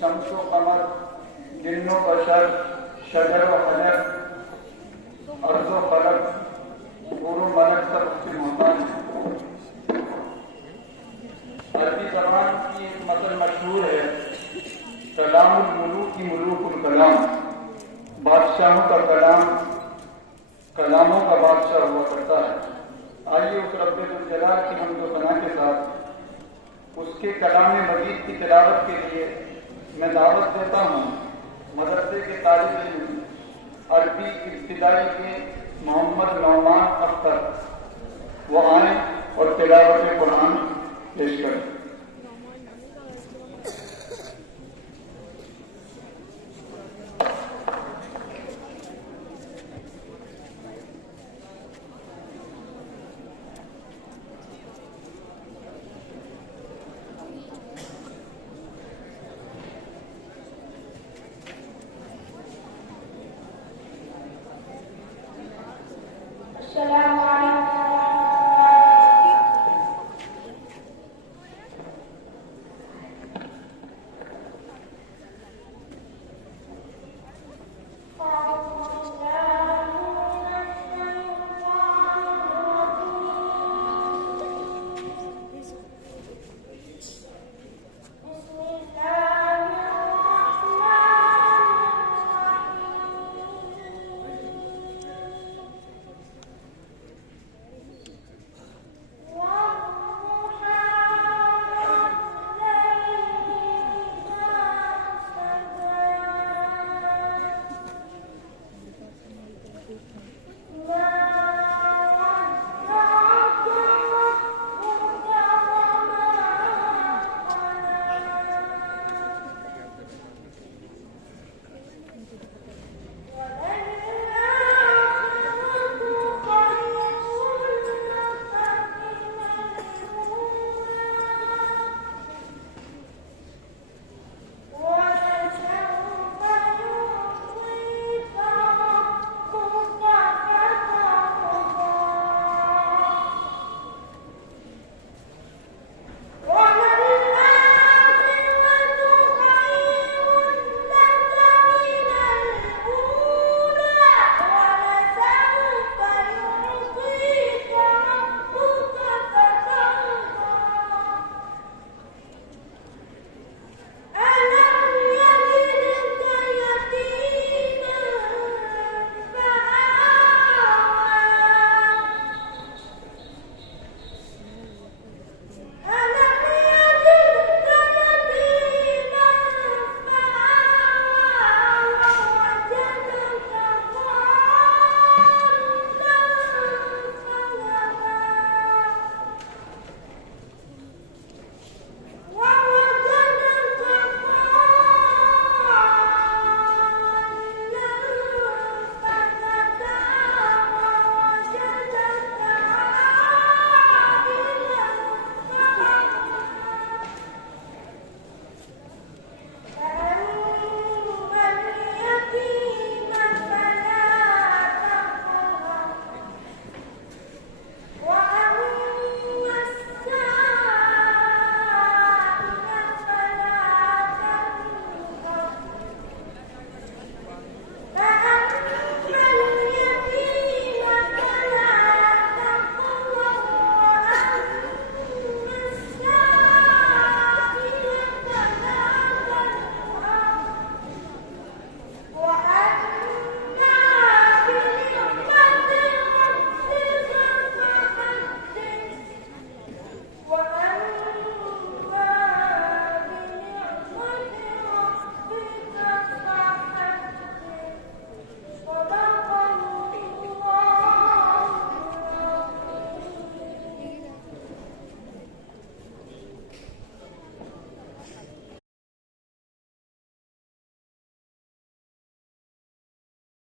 شمس و قمر، جن و بشر، شجر و حجر، ارض و فلک، حور و ملک سب اس کے محتاج ہیں۔ عربی زبان کی ایک مثل مشہور ہے، کلام الملوک کی ملوک الکلام، بادشاہوں کا کلام کلاموں کا بادشاہ ہوا کرتا ہے۔ آئیے اس رب الجلال کی حمد و ثنا کے ساتھ اس کے کلام مجید کی تلاوت کے لیے میں دعوت دیتا ہوں مدرسے کے طالب علم عربی ابتدائی کے محمد نعمان اختر، وہ آئیں اور تلاوت قرآن پیش کریں۔